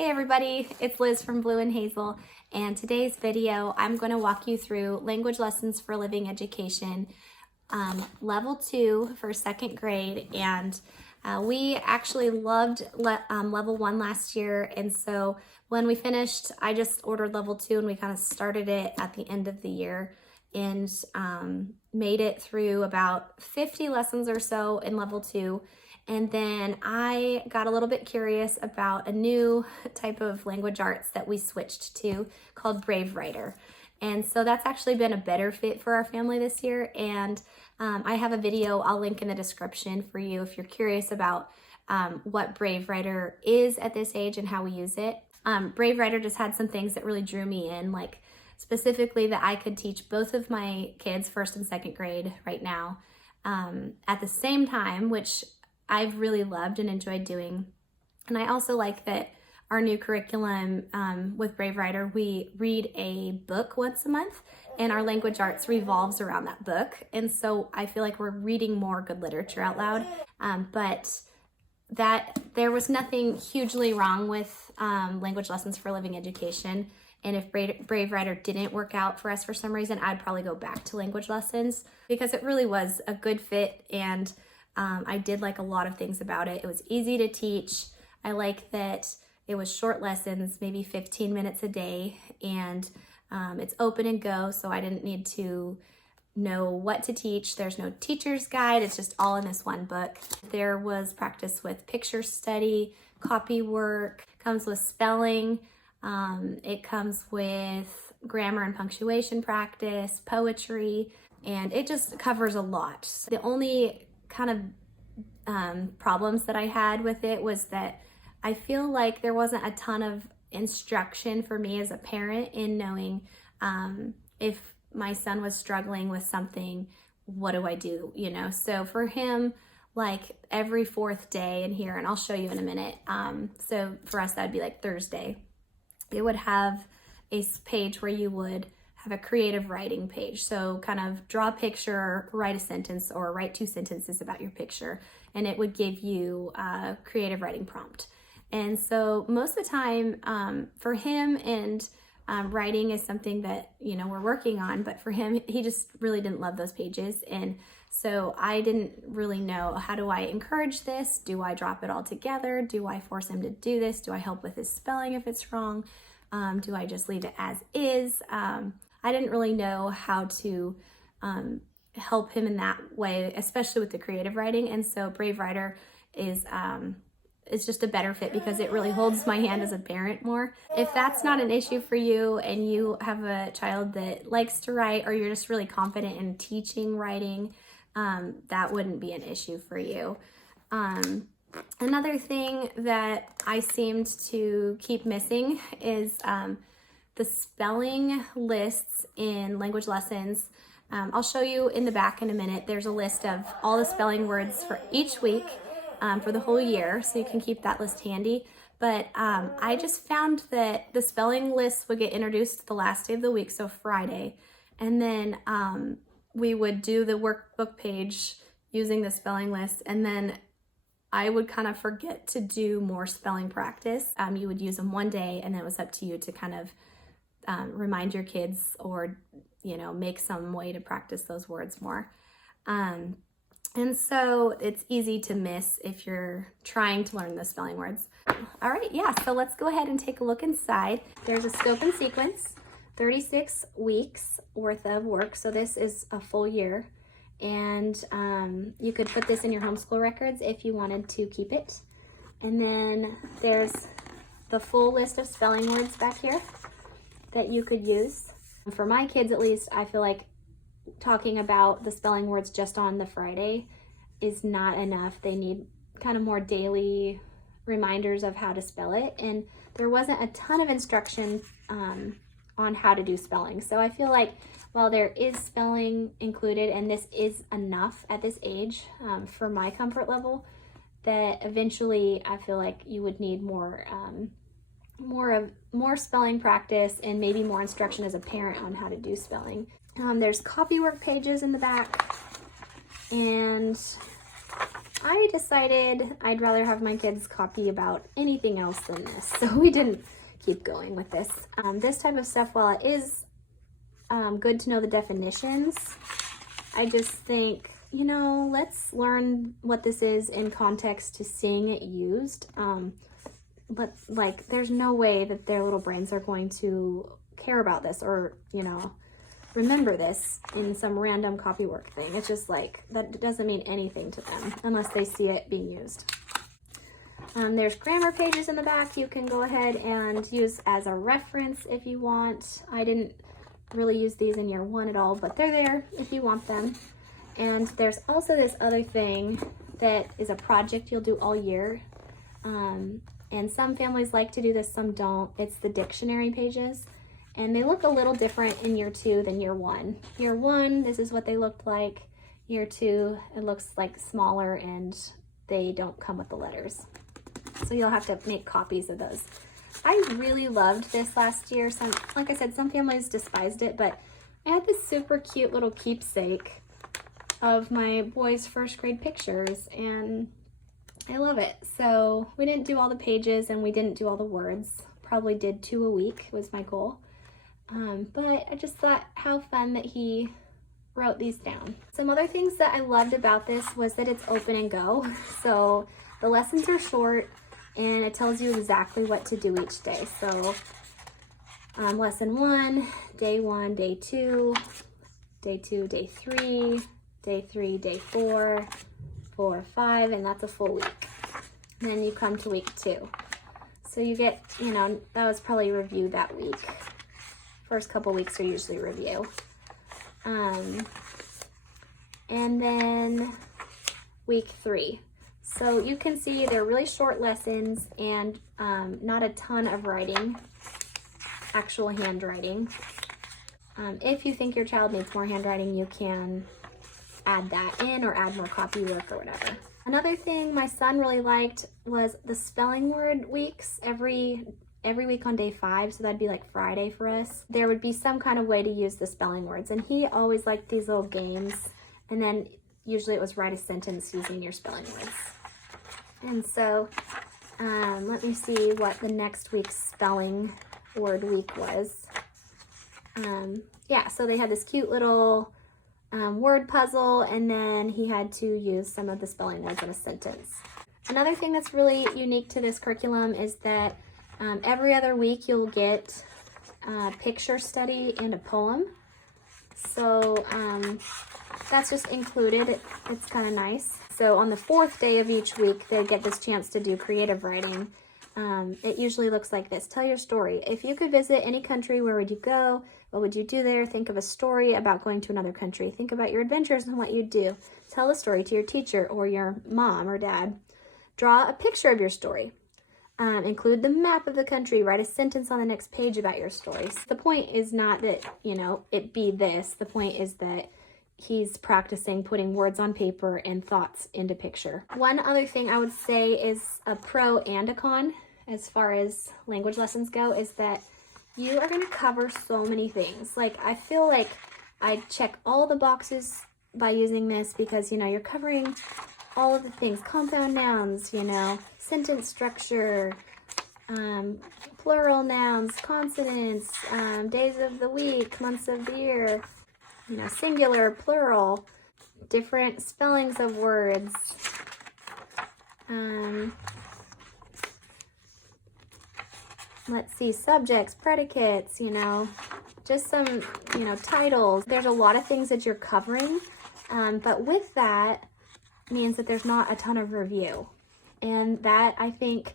Hey everybody, it's Liz from Blue and Hazel, and today's video I'm going to walk you through Language Lessons for Living Education, Level 2 for 2nd grade, and we actually loved Level 1 last year, and so when we finished, I just ordered Level 2 and we kind of started it at the end of the year and made it through about 50 lessons or so in Level 2. And then I got a little bit curious about a new type of language arts that we switched to called Brave Writer. And so that's actually been a better fit for our family this year. And I have a video I'll link in the description for you if you're curious about what Brave Writer is at this age and how we use it. Brave Writer just had some things that really drew me in, like specifically that I could teach both of my kids 1st and 2nd grade right now at the same time, which I've really loved and enjoyed doing. And I also like that our new curriculum with Brave Writer, we read a book once a month and our language arts revolves around that book. And so I feel like we're reading more good literature out loud. But that there was nothing hugely wrong with Language Lessons for Living Education. And if Brave Writer didn't work out for us for some reason, I'd probably go back to Language Lessons because it really was a good fit, and I did like a lot of things about it. It was easy to teach. I like that it was short lessons, maybe 15 minutes a day, and it's open and go, so I didn't need to know what to teach. There's no teacher's guide. It's just all in this one book. There was practice with picture study, copy work, comes with spelling. It comes with grammar and punctuation practice, poetry, and it just covers a lot. The only kind of problems that I had with it was that I feel like there wasn't a ton of instruction for me as a parent in knowing if my son was struggling with something, what do I do, you know? So for him, like every 4th day in here, and I'll show you in a minute, so for us that'd be like Thursday, it would have a page where you would have a creative writing page. So kind of draw a picture, write a sentence, or write 2 sentences about your picture, and it would give you a creative writing prompt. And so most of the time for him, and writing is something that, you know, we're working on, but for him, he just really didn't love those pages. And so I didn't really know, how do I encourage this? Do I drop it all together? Do I force him to do this? Do I help with his spelling if it's wrong? Do I just leave it as is? I didn't really know how to help him in that way, especially with the creative writing. And so Brave Writer is just a better fit because it really holds my hand as a parent more. If that's not an issue for you and you have a child that likes to write, or you're just really confident in teaching writing, that wouldn't be an issue for you. Another thing that I seemed to keep missing is the spelling lists in Language Lessons. I'll show you in the back in a minute. There's a list of all the spelling words for each week for the whole year, so you can keep that list handy. But I just found that the spelling lists would get introduced the last day of the week, so Friday, and then we would do the workbook page using the spelling list, and then I would kind of forget to do more spelling practice. You would use them one day, and then it was up to you to kind of remind your kids, or, you know, make some way to practice those words more. And so it's easy to miss if you're trying to learn the spelling words. All right, yeah, so let's go ahead and take a look inside. There's a scope and sequence, 36 weeks worth of work. So this is a full year. And you could put this in your homeschool records if you wanted to keep it. And then there's the full list of spelling words back here that you could use. For my kids, at least, I feel like talking about the spelling words just on the Friday is not enough. They need kind of more daily reminders of how to spell it. And there wasn't a ton of instruction on how to do spelling. So I feel like while there is spelling included, and this is enough at this age for my comfort level, that eventually I feel like you would need more spelling practice and maybe more instruction as a parent on how to do spelling. There's copywork pages in the back, and I decided I'd rather have my kids copy about anything else than this, so we didn't keep going with this. This type of stuff, while it is good to know the definitions, I just think, you know, let's learn what this is in context to seeing it used. But like, there's no way that their little brains are going to care about this or, you know, remember this in some random copywork thing. It's just like, that doesn't mean anything to them unless they see it being used. There's grammar pages in the back you can go ahead and use as a reference if you want. I didn't really use these in year 1 at all, but they're there if you want them. And there's also this other thing that is a project you'll do all year. And some families like to do this, some don't. It's the dictionary pages. And they look a little different in year 2 than year 1. Year 1, this is what they looked like. Year 2, it looks like smaller and they don't come with the letters. So you'll have to make copies of those. I really loved this last year. Like I said, some families despised it, but I had this super cute little keepsake of my boys' first grade pictures, and I love it. So we didn't do all the pages and we didn't do all the words. Probably did 2 a week was my goal. But I just thought how fun that he wrote these down. Some other things that I loved about this was that it's open and go. So the lessons are short and it tells you exactly what to do each day. So lesson 1, day 1, day 2, day 2, day 3, day 3, day 4, 4, 5, and that's a full week. Then you come to week 2. So you get, you know, that was probably review that week. First couple weeks are usually review. And then week 3. So you can see they're really short lessons and not a ton of writing, actual handwriting. If you think your child needs more handwriting, you can add that in or add more copywork or whatever. Another thing my son really liked was the spelling word weeks every week on day 5, so that'd be like Friday for us. There would be some kind of way to use the spelling words, and he always liked these little games, and then usually it was write a sentence using your spelling words. And so let me see what the next week's spelling word week was. Yeah, so they had this cute little word puzzle, and then he had to use some of the spelling words in a sentence. Another thing that's really unique to this curriculum is that every other week you'll get a picture study and a poem. So that's just included. It's kind of nice. So on the 4th day of each week, they get this chance to do creative writing. It usually looks like this. Tell your story. If you could visit any country, where would you go? What would you do there? Think of a story about going to another country. Think about your adventures and what you'd do. Tell a story to your teacher or your mom or dad. Draw a picture of your story. Include the map of the country. Write a sentence on the next page about your stories. The point is not that, you know, it be this. The point is that he's practicing putting words on paper and thoughts into picture. One other thing I would say is a pro and a con as far as language lessons go is that you are going to cover so many things. Like, I feel like I check all the boxes by using this because, you know, you're covering all of the things, compound nouns, you know, sentence structure, plural nouns, consonants, days of the week, months of the year, you know, singular, plural, different spellings of words, let's see, subjects, predicates, you know, just some, you know, titles. There's a lot of things that you're covering, but with that means that there's not a ton of review. And that, I think,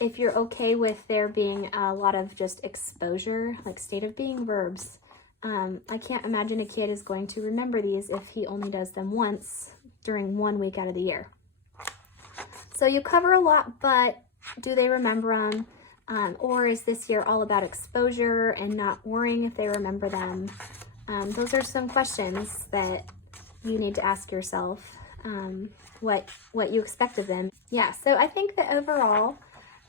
if you're okay with there being a lot of just exposure, like state of being verbs, I can't imagine a kid is going to remember these if he only does them once during 1 week out of the year. So you cover a lot, but do they remember them? Or is this year all about exposure and not worrying if they remember them? Those are some questions that you need to ask yourself, what you expect of them. Yeah, so I think that overall,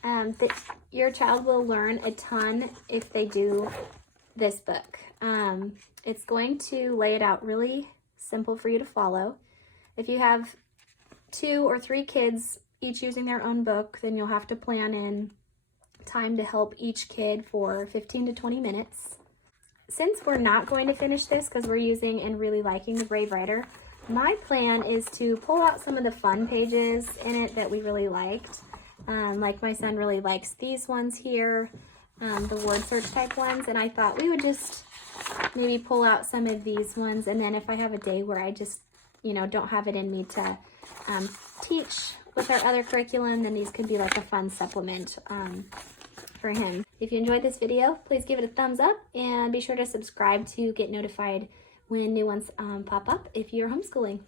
that your child will learn a ton if they do this book. It's going to lay it out really simple for you to follow. If you have 2 or 3 kids each using their own book, then you'll have to plan in time to help each kid for 15 to 20 minutes. Since we're not going to finish this because we're using and really liking the Brave Writer, my plan is to pull out some of the fun pages in it that we really liked. Like my son really likes these ones here, the word search type ones, and I thought we would just maybe pull out some of these ones, and then if I have a day where I just, don't have it in me to teach with our other curriculum, then these could be like a fun supplement for him. If you enjoyed this video, please give it a thumbs up and be sure to subscribe to get notified when new ones pop up if you're homeschooling.